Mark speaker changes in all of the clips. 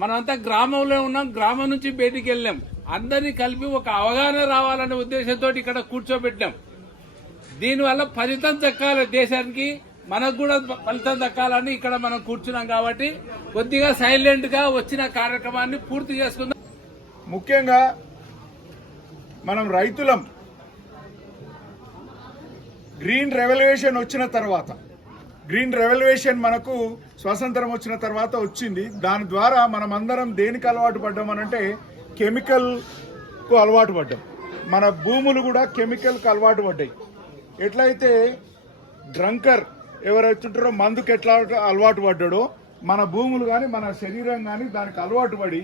Speaker 1: మనమంతా గ్రామంలో ఉన్నాం గ్రామం నుంచి బయటికి వెళ్ళాం అందరినీ కలిపి ఒక అవగాహన రావాలనే ఉద్దేశంతో ఇక్కడ కూర్చోబెట్టాం. దీనివల్ల ఫలితం దక్కాలి దేశానికి మనకు కూడా ఫలితం దక్కాలని ఇక్కడ మనం కూర్చున్నాం కాబట్టి కొద్దిగా సైలెంట్గా వచ్చిన కార్యక్రమాన్ని పూర్తి చేసుకుందాం.
Speaker 2: ముఖ్యంగా మనం రైతులం. గ్రీన్ రెవల్యూషన్ వచ్చిన తర్వాత గ్రీన్ రెవల్యూషన్ మనకు స్వాతంత్రం వచ్చిన తర్వాత వచ్చింది. దాని ద్వారా మనం అందరం దేనికి అలవాటు పడ్డాం అనంటే కెమికల్కు అలవాటు పడ్డాం. మన భూములు కూడా కెమికల్కి అలవాటు పడ్డాయి. ఎట్లయితే డ్రంకర్ ఎవరైతుంటారో మందుకు ఎట్లా అలవాటు పడ్డాడో మన భూములు కానీ మన శరీరం కానీ దానికి అలవాటు పడి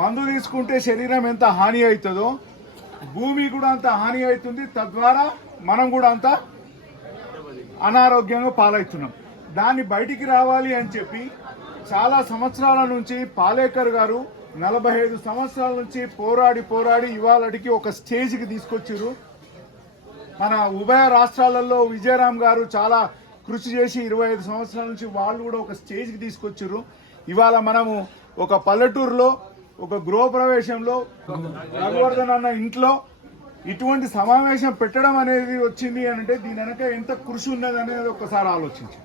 Speaker 2: మందు తీసుకుంటే శరీరం ఎంత హాని అవుతుందో భూమి కూడా అంత హాని అవుతుంది. తద్వారా మనం కూడా అంత అనారోగ్యంగా పాలవుతున్నాం. దాన్ని బయటికి రావాలి అని చెప్పి చాలా సంవత్సరాల నుంచి పాలేకర్ గారు నలభై ఐదు సంవత్సరాల నుంచి పోరాడి పోరాడి ఇవాళకి ఒక స్టేజ్కి తీసుకొచ్చారు మన ఉభయ రాష్ట్రాలలో విజయరామ్ గారు చాలా కృషి చేసి ఇరవై ఐదు సంవత్సరాల నుంచి వాళ్ళు కూడా ఒక స్టేజ్కి తీసుకొచ్చారు ఇవాళ మనము ఒక పల్లెటూరులో ఒక గృహప్రవేశంలో రఘువర్ధన్ అన్న ఇంట్లో ఇటువంటి సమావేశం పెట్టడం అనేది వచ్చింది అని అంటే దీని వెనక ఎంత కృషి ఉన్నది అనేది ఒకసారి ఆలోచించాం.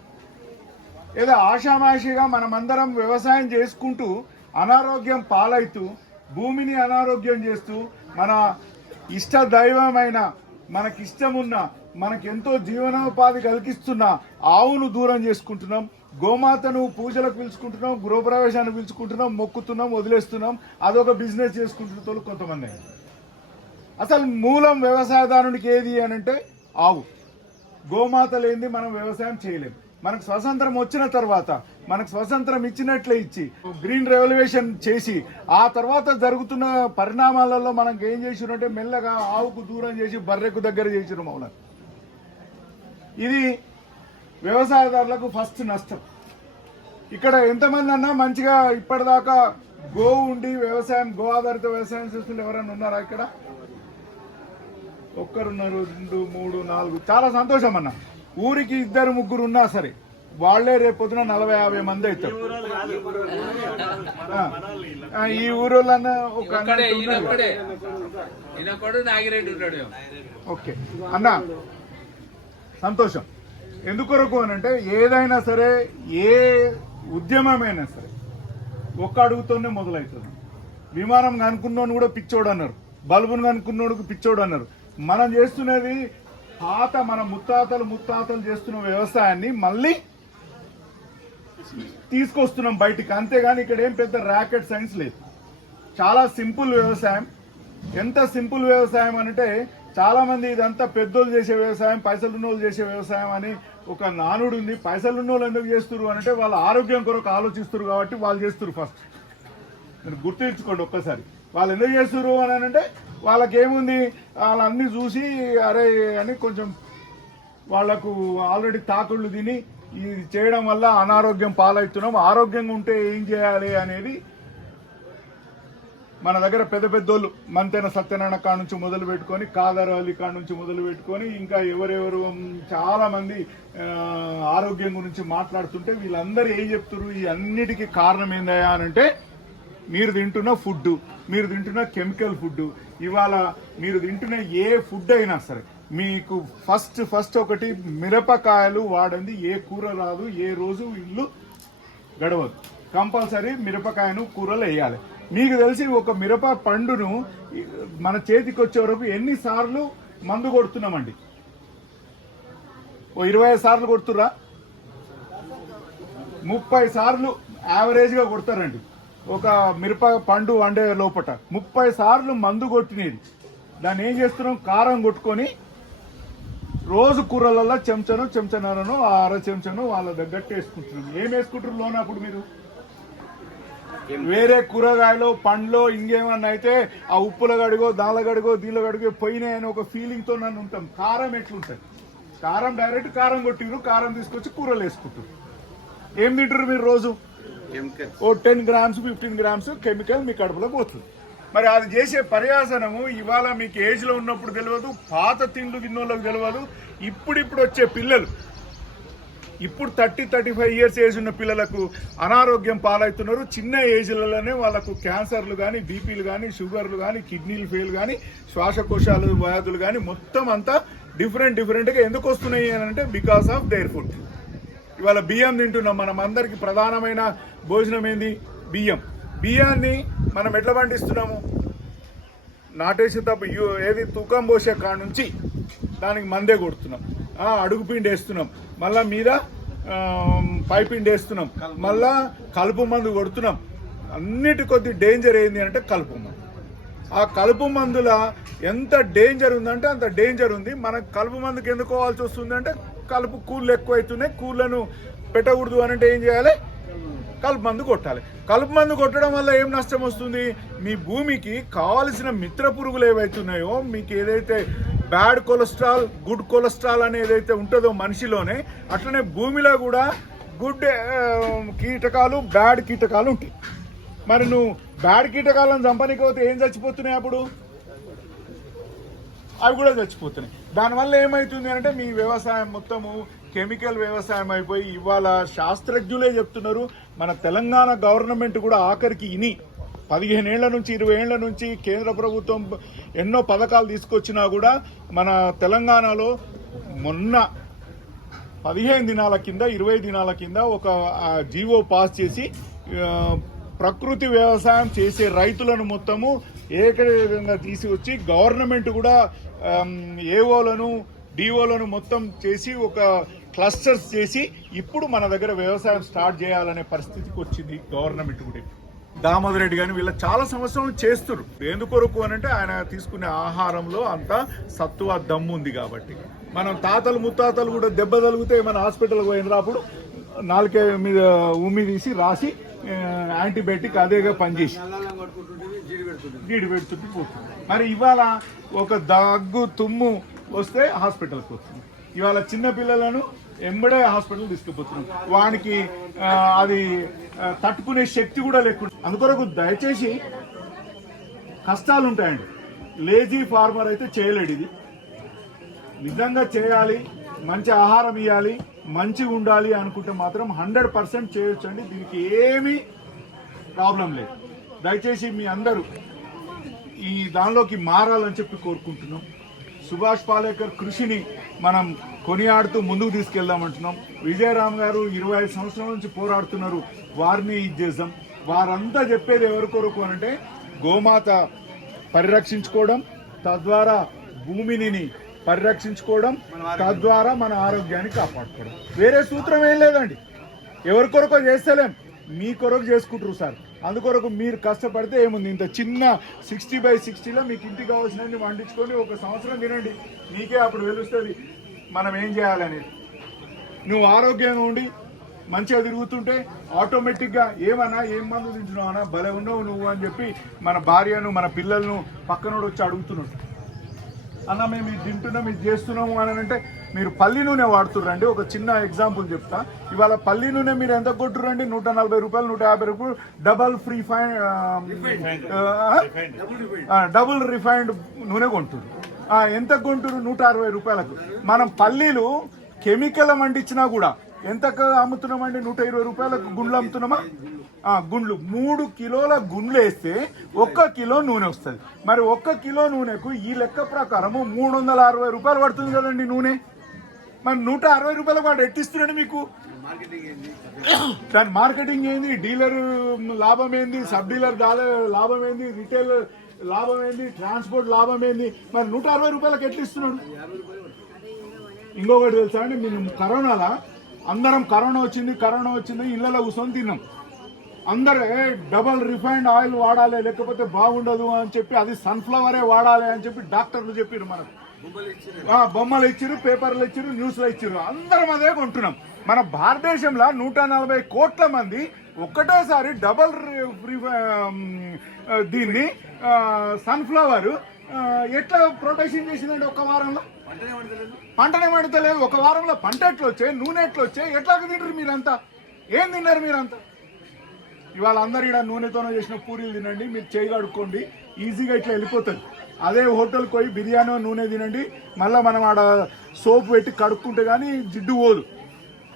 Speaker 2: ఏదో ఆషామాషిగా మనమందరం వ్యవసాయం చేసుకుంటూ అనారోగ్యం పాలవుతూ భూమిని అనారోగ్యం చేస్తూ మన ఇష్ట దైవమైన మనకిష్టమున్న మనకెంతో జీవనోపాధి కలిగిస్తున్న ఆవును దూరం చేసుకుంటున్నాం గోమాతను పూజలకు పిలుచుకుంటున్నాం గృహప్రవేశానికి పిలుచుకుంటున్నాం మొక్కుతున్నాం వదిలేస్తున్నాం అదొక బిజినెస్ చేసుకుంటున్న కొంతమంది అసలు మూలం వ్యవసాయదారునికి ఏది అని అంటే ఆవు. గోమాత లేనిది మనం వ్యవసాయం చేయలేము మనకు స్వతంత్రం వచ్చిన తర్వాత మనకు స్వతంత్రం ఇచ్చినట్లే ఇచ్చి గ్రీన్ రెవల్యూషన్ చేసి ఆ తర్వాత జరుగుతున్న పరిణామాలలో మనం ఏం చేసినంటే మెల్లగా ఆవుకు దూరం చేసి బర్రెకు దగ్గర చేసిన మౌనం. ఇది వ్యవసాయదారులకు ఫస్ట్ నష్టం. ఇక్కడ ఎంతమంది అన్నా మంచిగా ఇప్పటిదాకా గోవు ఉండి వ్యవసాయం గో ఆధారిత వ్యవసాయం చేస్తున్న ఎవరైనా ఉన్నారా ఇక్కడ? ఒక్కరున్నారు రెండు మూడు నాలుగు. చాలా సంతోషం అన్న. ఊరికి ఇద్దరు ముగ్గురు ఉన్నా సరే వాళ్ళే రేపు పొద్దున నలభై యాభై మంది అవుతారు. ఈ ఊరోళ్ళన్న ఒక ఓకే. అన్న సంతోషం. ఎందుకొరకు అని అంటే ఏదైనా సరే ఏ ఉద్యమమైనా సరే ఒక్క అడుగుతోనే మొదలవుతుంది విమానం కనుక్కున్నోడు కూడా పిచ్చోడు అన్నారు బల్బును కనుక్కున్నోడుకు పిచ్చోడు అన్నారు మనం చేస్తున్నది పాత మన ముత్తాతలు ముత్తాతలు చేస్తున్న వ్యవసాయాన్ని మళ్ళీ తీసుకొస్తున్నాం బయటికి. అంతేగాని ఇక్కడ ఏం పెద్ద ర్యాకెట్ సైన్స్ లేదు. చాలా సింపుల్ వ్యవసాయం. ఎంత సింపుల్ వ్యవసాయం అంటే చాలామంది ఇదంతా పెద్దోళ్ళు చేసే వ్యవసాయం పైసలు ఉన్నోళ్ళు చేసే వ్యవసాయం అని ఒక నానుడు ఉంది. పైసలు ఉన్నోళ్ళు ఎందుకు చేస్తున్నారు అంటే వాళ్ళ ఆరోగ్యం కొరకు ఆలోచిస్తారు కాబట్టి వాళ్ళు చేస్తారు ఫస్ట్ మీరు గుర్తుంచుకోండి ఒక్కసారి. వాళ్ళు ఎందుకు చేస్తారు అని అంటే వాళ్ళకేముంది? వాళ్ళన్నీ చూసి అరే అని కొంచెం వాళ్ళకు ఆల్రెడీ తాకుళ్ళు తిని ఇది చేయడం వల్ల అనారోగ్యం పాలవుతున్నాం. ఆరోగ్యంగా ఉంటే ఏం చేయాలి అనేది మన దగ్గర పెద్ద పెద్దోళ్ళు మంతెన సత్యనారాయణ కాడ నుంచి మొదలు పెట్టుకొని కాదర్ అలీ కాడ నుంచి మొదలు పెట్టుకొని ఇంకా ఎవరెవరు చాలామంది ఆరోగ్యం గురించి మాట్లాడుతుంటే వీళ్ళందరూ ఏం చెప్తున్నారు ఈ అన్నిటికీ కారణం ఏందయ్యా అని అంటే మీరు తింటున్న ఫుడ్ మీరు తింటున్న కెమికల్ ఫుడ్ ఇవాళ మీరు తింటున్న ఏ ఫుడ్ అయినా సరే మీకు ఫస్ట్ ఫస్ట్ ఒకటి మిరపకాయలు వాడండి ఏ కూర రాదు ఏ రోజు ఇల్లు గడవదు. కంపల్సరీ మిరపకాయను కూరలు వేయాలి. మీకు తెలిసి ఒక మిరప పండును మన చేతికి వచ్చే వరకు ఎన్నిసార్లు మందు కొడుతున్నామండి? ఓ ఇరవై ఐదు సార్లు కొడుతురా ముప్పై సార్లు యావరేజ్గా కొడతారండి. ఒక మిరప పండు వండే లోపట. ముప్పై సార్లు మందు కొట్టినది దాన్ని ఏం చేస్తున్నాం? కారం కొట్టుకొని రోజు కూరలలో చెంచను చెంచనరను ఆ అర చెంచను వాళ్ళ దగ్గర వేసుకుంటున్నాం. ఏం వేసుకుంటారు లోన అప్పుడు మీరు? వేరే కూరగాయలు పండ్లో ఇంకేమన్నా అయితే ఆ ఉప్పుల గడిగో దాళ్ళ గడిగో దీళ్ళ గడిగో పోయినాయని ఒక ఫీలింగ్తో నన్ను ఉంటాం. కారం ఎట్లుంటది? కారం డైరెక్ట్ కారం కొట్టిరు కారం తీసుకొచ్చి కూరలు వేసుకుంటారు ఏం తింటారు మీరు రోజు? ఓ ten grams fifteen grams chemical మీ కడుపులో పోతుంది. మరి అది చేసే పర్యాసనము ఇవాళ మీకు ఏజ్లో ఉన్నప్పుడు తెలియదు పాత తిండ్లు తిన్నోళ్ళకి తెలియదు ఇప్పుడిప్పుడు వచ్చే పిల్లలు. ఇప్పుడు thirty thirty five years age ఉన్న పిల్లలకు అనారోగ్యం పాలవుతున్నారు. చిన్న ఏజ్లలోనే వాళ్ళకు క్యాన్సర్లు కానీ బీపీలు కానీ షుగర్లు కానీ కిడ్నీలు ఫెయిల్ కానీ శ్వాసకోశాలు వ్యాధులు కానీ మొత్తం అంతా డిఫరెంట్ డిఫరెంట్గా ఎందుకు వస్తున్నాయి అని అంటే బికాస్ ఆఫ్ దేర్ ఫుడ్ ఇవాళ బియ్యం తింటున్నాం. మనం అందరికి ప్రధానమైన భోజనం ఏంది? బియ్యం. బియ్యాన్ని మనం ఎట్లా పండిస్తున్నాము? నాటేసిన తప్ప ఏది తూకం పోసే కాడ నుంచి దానికి మందే కొడుతున్నాం. అడుగు పిండి వేస్తున్నాం. మళ్ళా మీద పైపిండి వేస్తున్నాం. మళ్ళా కలుపు మందు కొడుతున్నాం. అన్నిటి కొద్ది డేంజర్ ఏంది అంటే కలుపు మందు. ఆ కలుపు మందుల ఎంత డేంజర్ ఉందంటే అంత డేంజర్ ఉంది. మనకు కలుపు మందుకి ఎందుకు పోవాల్సి వస్తుంది అంటే కలుపు కూళ్ళు ఎక్కువ అవుతున్నాయి కూళ్ళను పెట్టకూడదు అని అంటే ఏం చేయాలి? కలుపు మందు కొట్టాలి. కలుపు మందు కొట్టడం వల్ల ఏం నష్టం వస్తుంది? మీ భూమికి కావలసిన మిత్ర పురుగులు ఏవైతున్నాయో మీకు ఏదైతే బ్యాడ్ కొలెస్ట్రాల్ గుడ్ కొలెస్ట్రాల్ అనేది ఏదైతే ఉంటుందో మనిషిలోనే అట్లనే భూమిలో కూడా గుడ్ కీటకాలు బ్యాడ్ కీటకాలు ఉంటాయి. మరి నువ్వు బ్యాడ్ కీటకాలను చంపనీకపోతే ఏం చచ్చిపోతున్నాయి అప్పుడు? అవి కూడా చచ్చిపోతున్నాయి. దానివల్ల ఏమవుతుంది అంటే మీ వ్యవసాయం మొత్తము కెమికల్ వ్యవసాయం అయిపోయి ఇవాళ శాస్త్రజ్ఞులే చెప్తున్నారు మన తెలంగాణ గవర్నమెంట్ కూడా ఆఖరికి ఇని. పదిహేనేళ్ళ నుంచి ఇరవై ఏళ్ళ నుంచి కేంద్ర ప్రభుత్వం ఎన్నో పథకాలు తీసుకొచ్చినా కూడా మన తెలంగాణలో మొన్న పదిహేను దినాల కింద ఇరవై దినాల కింద ఒక జీవో పాస్ చేసి ప్రకృతి వ్యవసాయం చేసే రైతులను మొత్తము ఏకవిధంగా తీసుకొచ్చి గవర్నమెంట్ కూడా ఏఓలను డిఓలను మొత్తం చేసి ఒక క్లస్టర్స్ చేసి ఇప్పుడు మన దగ్గర వ్యవసాయం స్టార్ట్ చేయాలనే పరిస్థితికి వచ్చింది గవర్నమెంట్ కూడా. దామోదర్ రెడ్డి గారిని వీళ్ళ చాలా సంవత్సరాలు చేస్తున్నారు. ఎందుకొరకు అని అంటే ఆయన తీసుకునే ఆహారంలో అంత సత్తువ దమ్ము ఉంది కాబట్టి. మనం తాతలు ముత్తాతలు కూడా దెబ్బ తగిలితే మన హాస్పిటల్కి పోయిన అప్పుడు నాలుకే మీద ఉమ్మి తీసి రాసి యాంటీబయాటిక్ అదేగా పనిచేసి గీడి పెడుతుంటే పోతుంది. మరి ఇవాళ ఒక దగ్గు తుమ్ము వస్తే హాస్పిటల్కి వస్తుంది ఇవాళ చిన్నపిల్లలను ఎంబడే హాస్పిటల్ తీసుకుపోతున్నాం. వానికి అది తట్టుకునే శక్తి కూడా లేకుండా. అందుకొరకు దయచేసి కష్టాలు ఉంటాయండి లేజీ ఫార్మర్ అయితే చేయలేడు ఇది. నిజంగా చేయాలి మంచి ఆహారం ఇవ్వాలి మంచిగా ఉండాలి అనుకుంటే మాత్రం హండ్రెడ్ పర్సెంట్ చేయొచ్చండి. దీనికి ఏమీ ప్రాబ్లం లేదు. దయచేసి మీ అందరూ ఈ దానిలోకి మారాలని చెప్పి కోరుకుంటున్నాం. సుభాష్ పాలేకర్ కృషిని మనం కొనియాడుతూ ముందుకు తీసుకెళ్దామంటున్నాం. విజయరామ్ గారు ఇరవై ఐదు సంవత్సరాల నుంచి పోరాడుతున్నారు. వారిని ఇది చేద్దాం. వారంతా చెప్పేది ఎవరి కొరకు అంటే గోమాత పరిరక్షించుకోవడం తద్వారా భూమిని పరిరక్షించుకోవడం తద్వారా మన ఆరోగ్యాన్ని కాపాడుకోవడం. వేరే సూత్రం ఏం లేదండి. ఎవరి కొరకు చేస్తలేం. మీ కొరకు చేసుకుంటారు సార్. అందుకొరకు మీరు కష్టపడితే ఏముంది? ఇంత చిన్న సిక్స్టీ బై సిక్స్టీలో మీకు ఇంటికి కావాల్సినవి వండించుకొని ఒక సంవత్సరం తినండి. నీకే అప్పుడు తెలుస్తుంది మనం ఏం చేయాలనేది. నువ్వు ఆరోగ్యంగా ఉండి మంచిగా తిరుగుతుంటే ఆటోమేటిక్గా ఏమన్నా ఏం మందు తింటున్నావన్నా భలే ఉన్నావు నువ్వు అని చెప్పి మన భార్యను మన పిల్లలను పక్కనోడు వచ్చి అడుగుతున్నాడు. అన్న మేము ఇది తింటున్నాం ఇది చేస్తున్నాము అని అంటే మీరు పల్లి నూనె వాడుతుర్రండి ఒక చిన్న ఎగ్జాంపుల్ చెప్తా. ఇవాళ పల్లి నూనె మీరు ఎంత కొట్టురండి నూట నలభై రూపాయలు నూట యాభై రూపాయలు. Double free fine double refined నూనె కొంటురు ఆ, ఎంత కొంటురు నూట అరవై రూపాయలకు. మనం పల్లీలు కెమికల్ వండించినా కూడా ఎంతకు అమ్ముతున్నామండి? నూట ఇరవై రూపాయలకు గుండ్లు అమ్ముతున్నామా? ఆ, గుండ్లు. మూడు కిలోల గుండ్లు వేస్తే ఒక్క కిలో నూనె వస్తుంది. మరి ఒక్క కిలో నూనెకు ఈ లెక్క ప్రకారము మూడు వందల అరవై రూపాయలు పడుతుంది కదండి నూనె. మరి నూట అరవై రూపాయలకు వాడు ఎట్టిస్తున్నాడు మీకు? దాని మార్కెటింగ్ ఏంది? డీలర్ లాభం ఏంది? సబ్ డీలర్ లాభం ఏంది? రిటైల్ లాభం ఏంది? ట్రాన్స్పోర్ట్ లాభం ఏంది? మరి నూట అరవై రూపాయలకు ఎట్లిస్తున్నాడు ఇంకొకటి తెలుసా అండి మేము కరోనాలా? అందరం కరోనా వచ్చింది కరోనా వచ్చింది ఇళ్ళలో కూర్చొని తిన్నాం. అందరూ ఏ డబల్ రిఫైన్డ్ ఆయిల్ వాడాలి లేకపోతే బాగుండదు అని చెప్పి అది సన్ఫ్లవరే వాడాలి అని చెప్పి డాక్టర్లు చెప్పారు మనకు. బొమ్మలు ఇచ్చిరు పేపర్లు ఇచ్చిరు న్యూస్లు ఇచ్చిరు అందరం అదే కొంటున్నాం. మన భారతదేశంలో నూట నలభై కోట్ల మంది ఒక్కటేసారి డబల్ దీన్ని సన్ఫ్లవర్ ఎట్లా ప్రొటెక్షన్ చేసిందండి ఒక్క వారంలో? పంటనే పండుతలేదు. ఒక వారంలో పంట ఎట్లా వచ్చాయి నూనె ఎట్లా వచ్చాయి ఎట్లా తింటారు మీరంతా? ఏం తిన్నారు మీరంతా? ఇవాళ అందరు ఇక్కడ నూనెతోనే చేసిన పూరీలు తినండి మీరు చేయి కడుక్కోండి ఈజీగా ఇట్లా వెళ్ళిపోతుంది. అదే హోటల్కి పోయి బిర్యానీ నూనె తినండి. మళ్ళీ మనం ఆడ సోప్ పెట్టి కడుక్కుంటే కానీ జిడ్డు పోదు.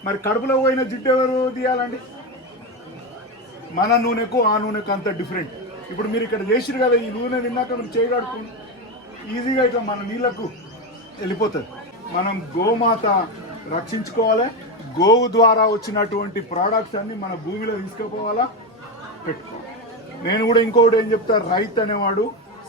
Speaker 2: మరి కడుపులో పోయిన జిడ్డు ఎవరు తీయాలండి? మన నూనెకు ఆ నూనెకు అంత డిఫరెంట్ ఇప్పుడు మీరు ఇక్కడ చేసిరు కదా ఈ నూనె తిన్నాక మీరు చేయగడుకోండి ఈజీగా ఇట్లా మన నీళ్ళకు వెళ్ళిపోతుంది. మనం గోమాత రక్షించుకోవాలి? గోవు ద్వారా వచ్చినటువంటి ప్రోడక్ట్స్ అన్ని మన భూమిలో తీసుకుపోవాలా? పెట్టుకోవాలి. నేను కూడా ఇంకొకటి ఏం చెప్తా రైతు అనేవాడు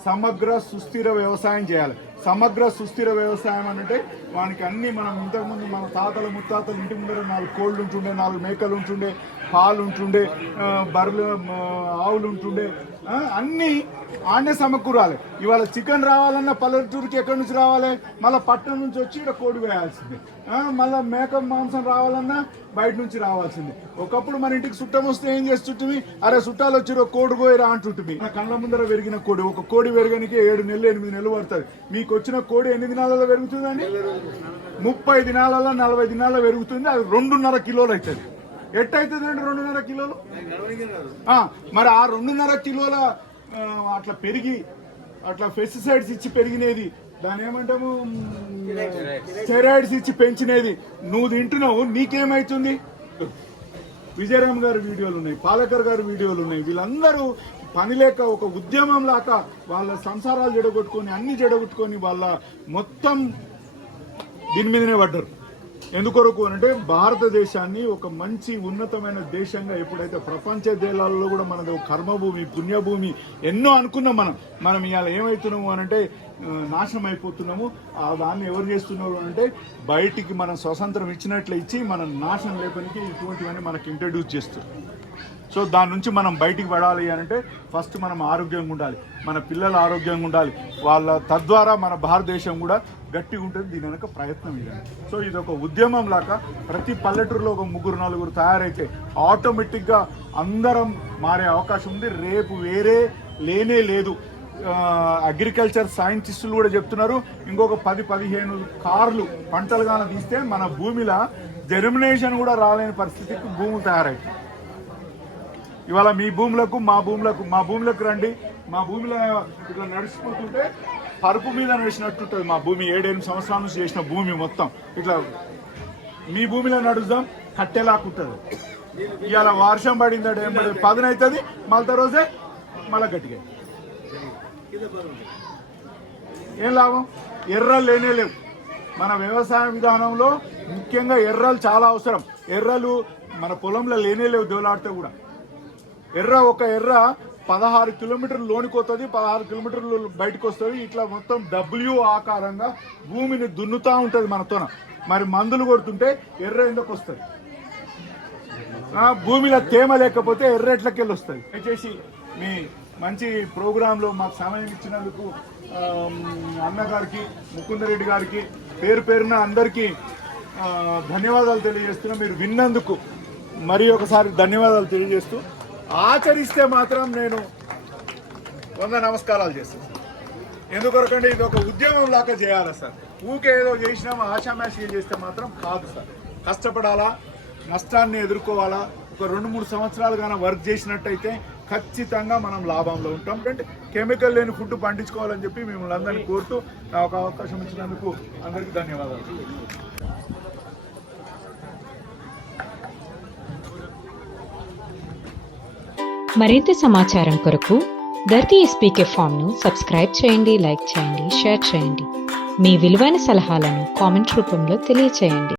Speaker 2: సమగ్ర సుస్థిర వ్యవసాయం చేయాలి. సమగ్ర సుస్థిర వ్యవసాయం అంటే వానికి అన్ని మనం ఇంతకుముందు మన తాతలు ముత్తాతలు ఇంటి ముందర నాలుగు కోళ్ళు ఉంటుండే నాలుగు మేకలు ఉంటుండే పాలు ఉంటుండే బర్రెలు ఆవులు ఉంటుండే అన్నీ ఆడనే సమకూరాలి. ఇవాళ చికెన్ రావాలన్నా పల్లెటూరుకి ఎక్కడి నుంచి రావాలి? మళ్ళీ పట్టణం నుంచి వచ్చి ఇక్కడ కోడి వేయాల్సిందే. మళ్ళీ మేక మాంసం రావాలన్నా బయట నుంచి రావాల్సిందే. ఒకప్పుడు మన ఇంటికి చుట్టం వస్తే ఏం చేస్తుంటుంది అరే చుట్టాలు వచ్చిరో ఒక కోడి కోయరా అంటుంటివి నా కళ్ళ ముందర పెరిగిన కోడి ఒక కోడి పెరగనికి ఏడు నెలలు ఎనిమిది నెలలు పడుతుంది. మీకు వచ్చిన కోడి ఎన్ని దినాలలో పెరుగుతుందండి? ముప్పై దినాలలో నలభై దినాలలో పెరుగుతుంది. అది రెండున్నర కిలోలు అవుతుంది ఎట్టయితుంది అండి రెండున్నర కిలోలు? ఆ, మరి ఆ రెండున్నర కిలోల అట్లా పెరిగి అట్లా పెస్టిసైడ్స్ ఇచ్చి పెరిగినది దాని ఏమంటాము? స్టెరాయిడ్స్ ఇచ్చి పెంచినది. నువ్వు తింటున్నావు నీకేమైతుంది? విజయరామ్ గారి వీడియోలు ఉన్నాయి పాలకర్ గారి వీడియోలు ఉన్నాయి. వీళ్ళందరూ పని లేక ఒక ఉద్యమం లాగా వాళ్ళ సంసారాలు జడగొట్టుకొని అన్ని జడగొట్టుకొని వాళ్ళ మొత్తం దీని మీదనే పడ్డారు. ఎందుకొరకు అంటే భారతదేశాన్ని ఒక మంచి ఉన్నతమైన దేశంగా ఎప్పుడైతే ప్రపంచ దేశాలలో కూడా మనది ఒక కర్మభూమి పుణ్యభూమి ఎన్నో అనుకున్నాం మనం. మనం ఇవాళ ఏమవుతున్నాము అని అంటే నాశనం అయిపోతున్నాము. ఆ దాన్ని ఎవరు చేస్తున్నారు అంటే బయటికి మనం స్వతంత్రం ఇచ్చినట్లు ఇచ్చి మనం నాశనం లేపనికి ఇటువంటివన్నీ మనకి ఇంట్రడ్యూస్ చేస్తారు. సో దాని నుంచి మనం బయటికి పడాలి అని అంటే ఫస్ట్ మనం ఆరోగ్యంగా ఉండాలి. మన పిల్లలు ఆరోగ్యంగా ఉండాలి. వాళ్ళ తద్వారా మన భారతదేశం కూడా గట్టిగా ఉంటుంది. దీని వెనక ప్రయత్నం ఇవ్వాలి సో ఇది ఒక ఉద్యమం లాగా ప్రతి పల్లెటూరులో ఒక ముగ్గురు నలుగురు తయారైతే ఆటోమేటిక్గా అందరం మారే అవకాశం ఉంది. రేపు వేరే లేనే లేదు. అగ్రికల్చర్ సైంటిస్టులు కూడా చెప్తున్నారు. ఇంకొక పది పదిహేను కార్లు పంటలు కానీ తీస్తే మన భూమిలో జెర్మినేషన్ కూడా రాలేని పరిస్థితికి భూములు తయారవుతాయి ఇవాళ మీ భూములకు మా భూములకు మా భూములకు రండి. మా భూమిలో ఇట్లా నడిచిపోతుంటే పరుపు మీద నడిచినట్టుంటుంది మా భూమి. ఏడేను సంవత్సరాల నుంచి చేసిన భూమి మొత్తం. ఇట్లా మీ భూమిలో నడుద్దాం కట్టేలాకుంటుంది ఇవాళ వర్షం పడిందంటే ఏం పడింది? పదనవుతుంది మళ్ళీ రోజే మళ్ళీ గట్టిగా. ఏం లాభం? ఎర్రలు లేనే లేవు. మన వ్యవసాయ విధానంలో ముఖ్యంగా ఎర్రలు చాలా అవసరం. ఎర్రలు మన పొలంలో లేనే లేవు దోలాడితే కూడా. ఎర్ర ఒక ఎర్ర పదహారు కిలోమీటర్లు లోనికి వస్తుంది పదహారు కిలోమీటర్లు బయటకు వస్తుంది ఇట్లా మొత్తం డబ్ల్యూ ఆకారంగా భూమిని దున్నుతూ ఉంటుంది మనతోన మరి మందులు కొడుతుంటే ఎర్ర ఎందుకు వస్తుంది? భూమిలో తేమ లేకపోతే ఎర్ర ఎట్లకెళ్ళి వస్తుంది దయచేసి మీ మంచి ప్రోగ్రాంలో మాకు సమయం ఇచ్చినందుకు అన్నగారికి ముకుందరెడ్డి గారికి పేరు పేరున అందరికీ ధన్యవాదాలు తెలియజేస్తున్నా. మీరు విన్నందుకు మరి ఒకసారి ధన్యవాదాలు తెలియజేస్తూ ఆచరిస్తే మాత్రం నేను వంద నమస్కారాలు చేస్తాను ఎందుకొరకంటే ఇది ఒక ఉద్యమం లాగా చేయాలి సార్? ఊకే ఏదో చేసినామో ఆశామాషిగా చేస్తే మాత్రం కాదు సార్. కష్టపడాలా నష్టాన్ని ఎదుర్కోవాలా ఒక రెండు మూడు సంవత్సరాలు కానీ వర్క్ చేసినట్టయితే ఖచ్చితంగా మనం లాభంలో ఉంటాం. అంటే కెమికల్ లేని ఫుడ్ పండించుకోవాలని చెప్పి మిమ్మల్ని అందరినీ కోరుతూ ఒక అవకాశం ఇచ్చినందుకు అందరికీ ధన్యవాదాలు.
Speaker 3: మరింత సమాచారం కొరకు ధర్తి ఎస్పీకే ఫామ్ను సబ్స్క్రైబ్ చేయండి లైక్ చేయండి షేర్ చేయండి. మీ విలువైన సలహాలను కామెంట్ రూపంలో తెలియచేయండి.